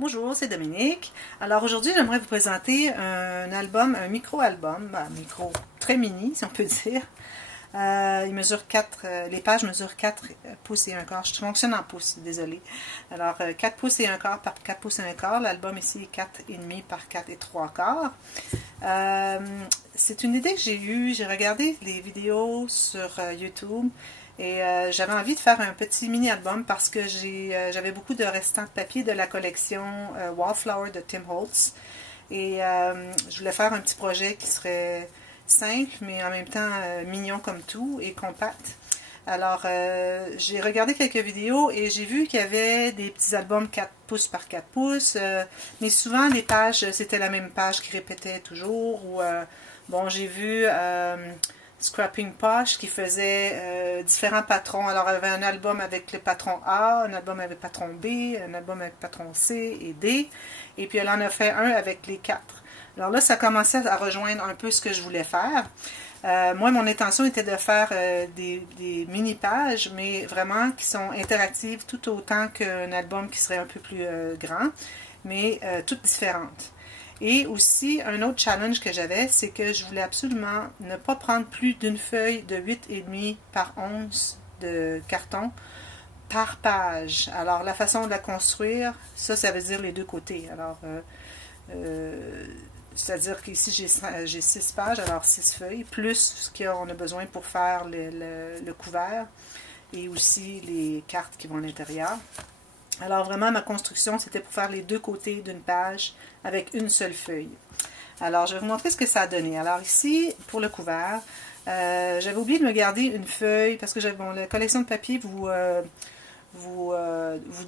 Bonjour, c'est Dominique. Alors aujourd'hui, j'aimerais vous présenter un album, un micro-album, micro très mini, si on peut dire. Il mesure 4, les pages mesurent 4 pouces et un quart. Je fonctionne en pouces, désolé. Alors 4 pouces et un quart par 4 pouces et un quart. L'album ici est 4,5 par 4 et 3 quarts. C'est une idée que j'ai eue. J'ai regardé les vidéos sur YouTube et j'avais envie de faire un petit mini-album parce que j'avais beaucoup de restants de papier de la collection Wallflower de Tim Holtz. Et je voulais faire un petit projet qui serait simple, mais en même temps mignon comme tout et compact. Alors, j'ai regardé quelques vidéos et j'ai vu qu'il y avait des petits albums 4 pouces par 4 pouces, mais souvent les pages, c'était la même page qui répétait toujours. Ou, bon, j'ai vu Scrapping Posh qui faisait différents patrons. Alors, il y avait un album avec le patron A, un album avec le patron B, un album avec le patron C et D, et puis elle en a fait un avec les 4. Alors là, ça commençait à rejoindre un peu ce que je voulais faire. Moi, mon intention était de faire des mini-pages, mais vraiment qui sont interactives tout autant qu'un album qui serait un peu plus grand, mais toutes différentes. Et aussi, un autre challenge que j'avais, c'est que je voulais absolument ne pas prendre plus d'une feuille de 8,5 par 11 de carton par page. Alors, la façon de la construire, ça veut dire les deux côtés. Alors, c'est-à-dire qu'ici, j'ai 6 pages, alors 6 feuilles, plus ce qu'on a besoin pour faire le couvert et aussi les cartes qui vont à l'intérieur. Alors vraiment, ma construction, c'était pour faire les deux côtés d'une page avec une seule feuille. Alors, je vais vous montrer ce que ça a donné. Alors ici, pour le couvert, j'avais oublié de me garder une feuille parce que la collection de papier vous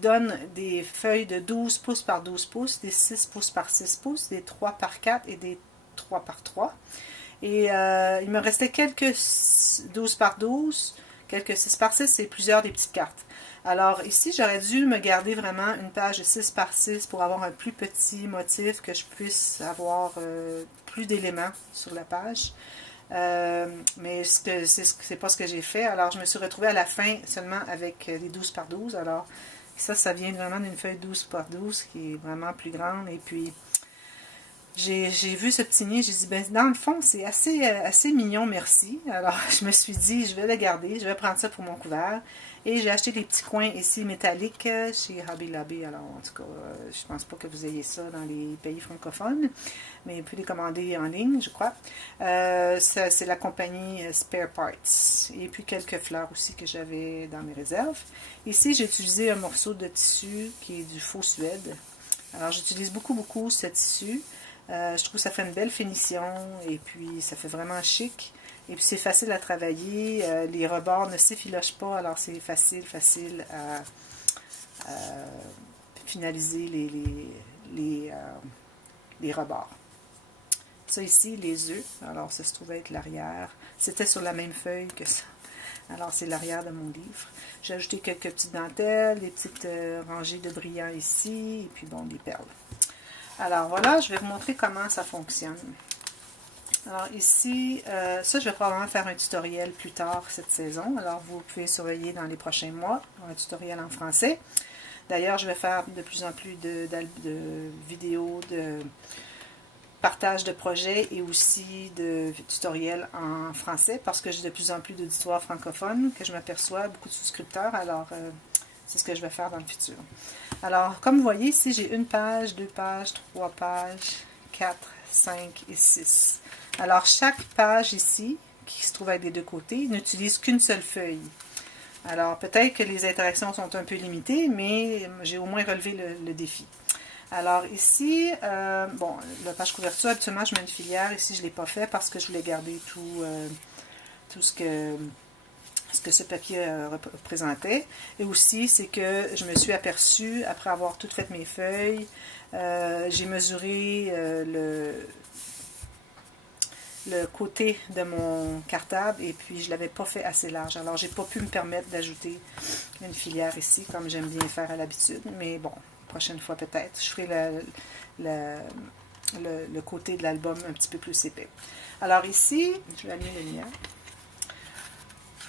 donne des feuilles de 12 pouces par 12 pouces, des 6 pouces par 6 pouces, des 3 par 4 et des 3 par 3. Et il me restait quelques 12 par 12, quelques 6 par 6 et plusieurs des petites cartes. Alors ici, j'aurais dû me garder vraiment une page de 6 par 6 pour avoir un plus petit motif, que je puisse avoir plus d'éléments sur la page. Mais c'est pas ce que j'ai fait. Alors, je me suis retrouvée à la fin seulement avec les 12 par 12. Alors, ça vient vraiment d'une feuille 12 par 12 qui est vraiment plus grande. Et puis, j'ai vu ce petit nid, j'ai dit, ben, dans le fond, c'est assez mignon, merci. Alors, je me suis dit, je vais le garder, je vais prendre ça pour mon couvert. Et j'ai acheté des petits coins ici métalliques chez Hobby Lobby. Alors, en tout cas, je pense pas que vous ayez ça dans les pays francophones, mais vous pouvez les commander en ligne, je crois. C'est la compagnie Spare Parts. Et puis quelques fleurs aussi que j'avais dans mes réserves. Ici, j'ai utilisé un morceau de tissu qui est du faux suède. Alors, j'utilise beaucoup ce tissu. Je trouve que ça fait une belle finition et puis ça fait vraiment chic. Et puis c'est facile à travailler. Les rebords ne s'effilochent pas, alors c'est facile à finaliser les rebords. Ça ici, les œufs. Alors ça se trouvait être l'arrière. C'était sur la même feuille que ça. Alors c'est l'arrière de mon livre. J'ai ajouté quelques petites dentelles, des petites rangées de brillants ici, et puis bon, des perles. Alors voilà, je vais vous montrer comment ça fonctionne. Alors ici, ça je vais probablement faire un tutoriel plus tard cette saison. Alors vous pouvez surveiller dans les prochains mois un tutoriel en français. D'ailleurs, je vais faire de plus en plus de vidéos de partage de projets et aussi de tutoriels en français parce que j'ai de plus en plus d'auditoires francophones que je m'aperçois, beaucoup de souscripteurs. Alors c'est ce que je vais faire dans le futur. Alors, comme vous voyez, ici, j'ai une page, 2 pages, 3 pages, 4, 5 et 6. Alors, chaque page ici, qui se trouve avec les deux côtés, n'utilise qu'une seule feuille. Alors, peut-être que les interactions sont un peu limitées, mais j'ai au moins relevé le défi. Alors, ici, bon, la page couverture, habituellement, je mets une filière. Ici, je ne l'ai pas fait parce que je voulais garder tout ce que ce papier représentait. Et aussi, c'est que je me suis aperçue, après avoir tout fait mes feuilles, j'ai mesuré le côté de mon cartable et puis je ne l'avais pas fait assez large. Alors, j'ai pas pu me permettre d'ajouter une filière ici, comme j'aime bien faire à l'habitude. Mais bon, prochaine fois peut-être, je ferai le côté de l'album un petit peu plus épais. Alors ici, je vais allumer la lumière.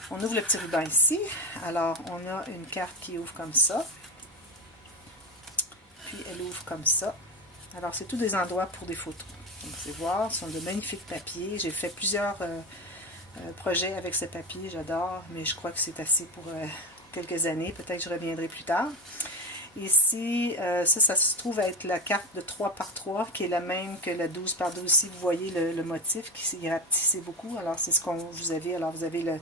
On ouvre le petit ruban ici. Alors, on a une carte qui ouvre comme ça. puis elle ouvre comme ça. Alors, c'est tous des endroits pour des photos. Donc, vous pouvez voir, ce sont de magnifiques papiers. J'ai fait plusieurs projets avec ce papier, j'adore, mais je crois que c'est assez pour quelques années. Peut-être que je reviendrai plus tard. Ici, ça se trouve être la carte de 3 par 3, qui est la même que la 12 par 12. Ici, vous voyez le motif qui s'est rapetissé beaucoup. Alors, c'est ce qu'on vous avez. Alors, vous avez le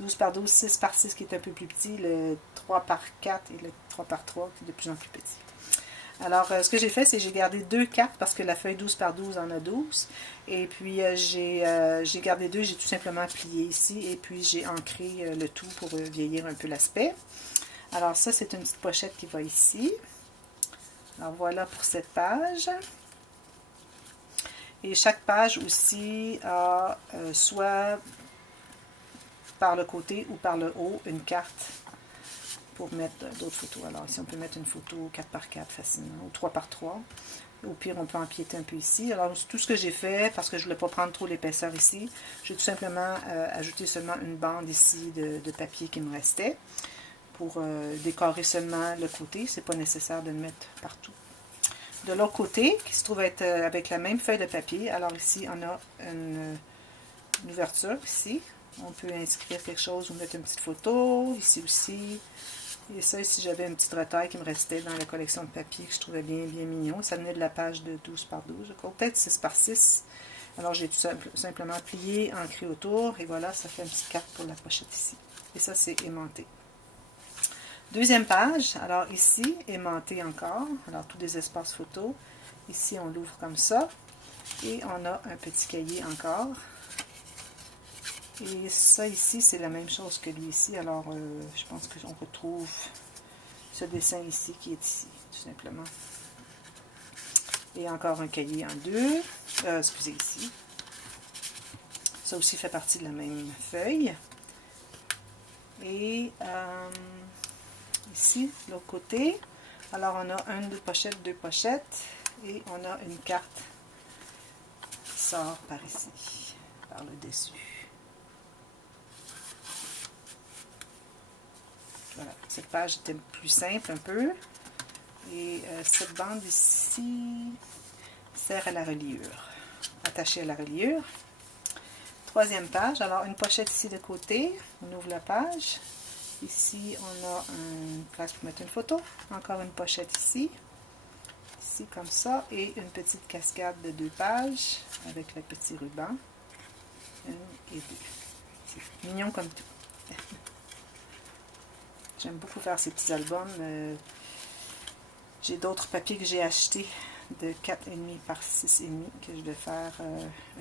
12 par 12, 6 par 6 qui est un peu plus petit, le 3 par 4 et le 3 par 3 qui est de plus en plus petit. Alors, ce que j'ai fait, c'est que j'ai gardé 2 cartes parce que la feuille 12 par 12 en a 12. Et puis, j'ai gardé 2, j'ai tout simplement plié ici. Et puis, j'ai ancré le tout pour vieillir un peu l'aspect. Alors, ça, c'est une petite pochette qui va ici. Alors, voilà pour cette page. Et chaque page aussi a soit par le côté ou par le haut une carte pour mettre d'autres photos. Alors ici, on peut mettre une photo 4 par 4 facilement, ou 3 par 3. Au pire, on peut empiéter un peu ici. Alors, tout ce que j'ai fait, parce que je ne voulais pas prendre trop l'épaisseur ici, j'ai tout simplement ajouté seulement une bande ici de papier qui me restait pour décorer seulement le côté. C'est pas nécessaire de le mettre partout. De l'autre côté, qui se trouve être avec la même feuille de papier, alors ici, on a une ouverture ici. On peut inscrire quelque chose ou mettre une petite photo. Ici aussi. Et ça, ici, j'avais une petite retaille qui me restait dans la collection de papier que je trouvais bien mignon. Ça venait de la page de 12 par 12, peut-être 6 par 6. Alors, j'ai tout simplement plié, ancré autour. Et voilà, ça fait une petite carte pour la pochette ici. Et ça, c'est aimanté. Deuxième page. Alors, ici, aimanté encore. Alors, tous des espaces photos. Ici, on l'ouvre comme ça. Et on a un petit cahier encore. Et ça ici, c'est la même chose que lui ici. Alors, je pense qu'on retrouve ce dessin ici qui est ici, tout simplement. Et encore un cahier en deux. Excusez, ici. Ça aussi fait partie de la même feuille. Et ici, de l'autre côté, alors on a une pochette, deux pochettes. Et on a une carte qui sort par ici, par le dessus. Voilà, cette page était plus simple un peu. Et cette bande ici sert à la reliure, attachée à la reliure. Troisième page, alors une pochette ici de côté, on ouvre la page. Ici, on a une place pour mettre une photo. Encore une pochette ici, ici comme ça, et une petite cascade de 2 pages avec le petit ruban. 1 et 2. C'est mignon comme tout. J'aime beaucoup faire ces petits albums. J'ai d'autres papiers que j'ai achetés de 4,5 par 6,5 que je vais faire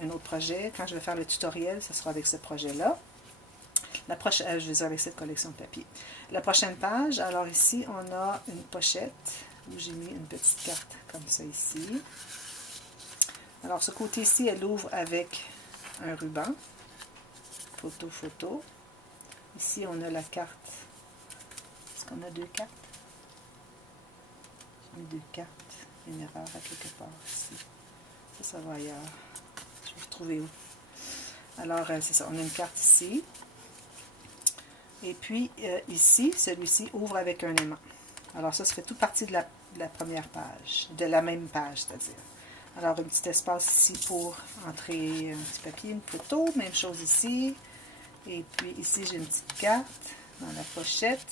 un autre projet. Quand je vais faire le tutoriel, ce sera avec ce projet-là. Je vais dire avec cette collection de papier. La prochaine page, alors ici, on a une pochette où j'ai mis une petite carte comme ça ici. Alors ce côté-ci, elle ouvre avec un ruban. Photo, photo. Ici, on a la carte. Est-ce qu'on a 2 cartes? J'ai mis 2 cartes. Une erreur à quelque part ici. Ça va ailleurs. Je vais retrouver où. Alors, c'est ça. On a une carte ici. Et puis, ici, celui-ci ouvre avec un aimant. Alors, ça fait toute partie de la première page. De la même page, c'est-à-dire. Alors, un petit espace ici pour entrer un petit papier, une photo. Même chose ici. Et puis, ici, j'ai une petite carte dans la pochette.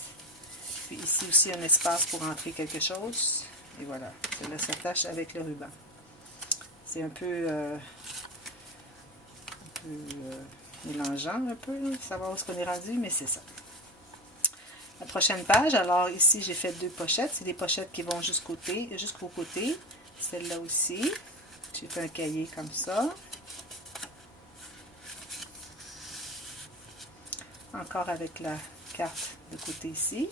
Puis ici aussi, un espace pour entrer quelque chose. Et voilà, cela s'attache avec le ruban. C'est un peu mélangeant, un peu, savoir où est-ce qu'on est rendu, mais c'est ça. La prochaine page, alors ici, j'ai fait 2 pochettes. C'est des pochettes qui vont jusqu'au côté. Celle-là aussi. J'ai fait un cahier comme ça. Encore avec la carte de côté ici.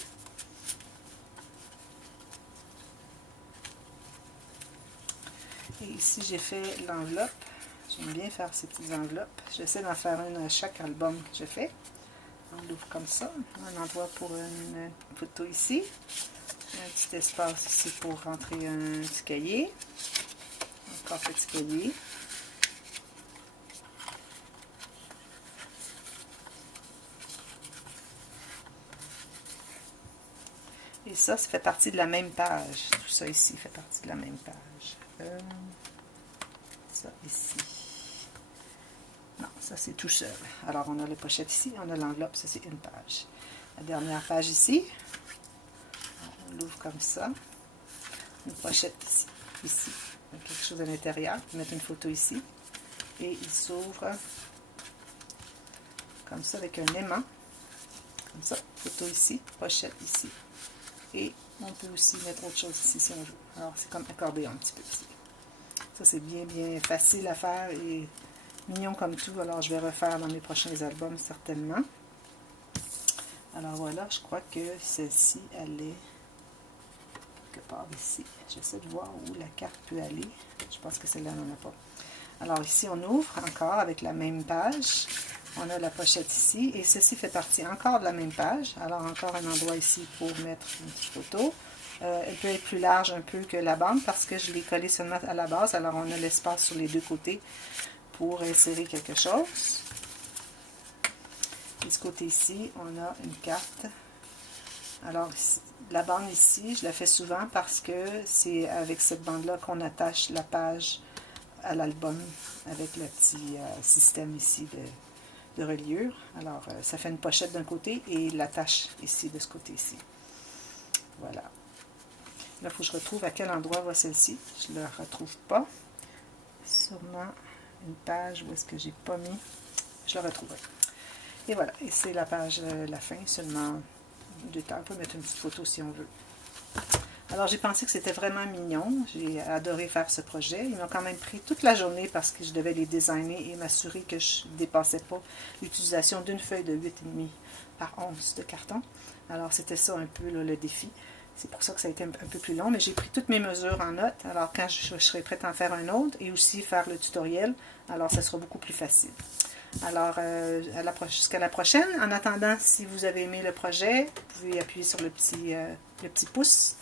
Et ici, j'ai fait l'enveloppe. J'aime bien faire ces petites enveloppes. J'essaie d'en faire une à chaque album que je fais. On l'ouvre comme ça. Un endroit pour une photo ici. Un petit espace ici pour rentrer un petit cahier. Encore petit cahier. Et Et ça fait partie de la même page. Tout ça ici fait partie de la même page. Ça ici. Non, ça c'est tout seul. Alors on a la pochette ici, on a l'enveloppe, ça c'est une page. La dernière page ici, on l'ouvre comme ça. Une pochette ici, ici. Quelque chose à l'intérieur. On va mettre une photo ici. Et il s'ouvre comme ça avec un aimant. Comme ça, photo ici, pochette ici. Et on peut aussi mettre autre chose ici si on veut. Alors c'est comme accordéon un petit peu ici. Ça c'est bien facile à faire et mignon comme tout. Alors je vais refaire dans mes prochains albums certainement. Alors voilà, je crois que celle-ci, elle est quelque part ici. J'essaie de voir où la carte peut aller. Je pense que celle-là n'en a pas. Alors ici, on ouvre encore avec la même page. On a la pochette ici. Et ceci fait partie encore de la même page. Alors encore un endroit ici pour mettre une petite photo. Elle peut être plus large un peu que la bande parce que je l'ai collée seulement à la base. Alors on a l'espace sur les deux côtés pour insérer quelque chose. De ce côté ici, on a une carte. Alors, la bande ici, je la fais souvent parce que c'est avec cette bande-là qu'on attache la page à l'album avec le petit système ici de reliure. Alors, ça fait une pochette d'un côté et l'attache ici, de ce côté-ci. Voilà. Là, il faut que je retrouve à quel endroit va celle-ci. Je ne la retrouve pas. Sûrement une page où est-ce que j'ai pas mis. Je la retrouverai. Et voilà, et c'est la page, la fin, seulement 2 temps. On peut mettre une petite photo si on veut. Alors j'ai pensé que c'était vraiment mignon. J'ai adoré faire ce projet. Ils m'ont quand même pris toute la journée parce que je devais les designer et m'assurer que je ne dépassais pas l'utilisation d'une feuille de 8,5 par 11 de carton. Alors c'était ça un peu là, le défi. C'est pour ça que ça a été un peu plus long, mais j'ai pris toutes mes mesures en note. Alors quand je serai prête à en faire un autre et aussi faire le tutoriel, alors ça sera beaucoup plus facile. Alors, jusqu'à la prochaine. En attendant, si vous avez aimé le projet, vous pouvez appuyer sur le petit pouce,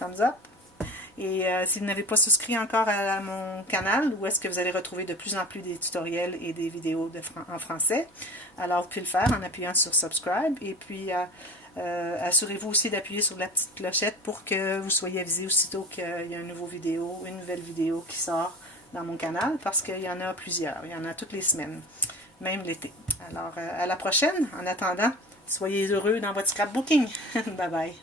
thumbs up. Et si vous n'avez pas souscrit encore à mon canal, où est-ce que vous allez retrouver de plus en plus des tutoriels et des vidéos en français, alors vous pouvez le faire en appuyant sur subscribe. Et puis, assurez-vous aussi d'appuyer sur la petite clochette pour que vous soyez avisé aussitôt qu'il y a une nouvelle vidéo qui sort dans mon canal, parce qu'il y en a plusieurs. Il y en a toutes les semaines. Même l'été. Alors, à la prochaine. En attendant, soyez heureux dans votre scrapbooking. Bye bye.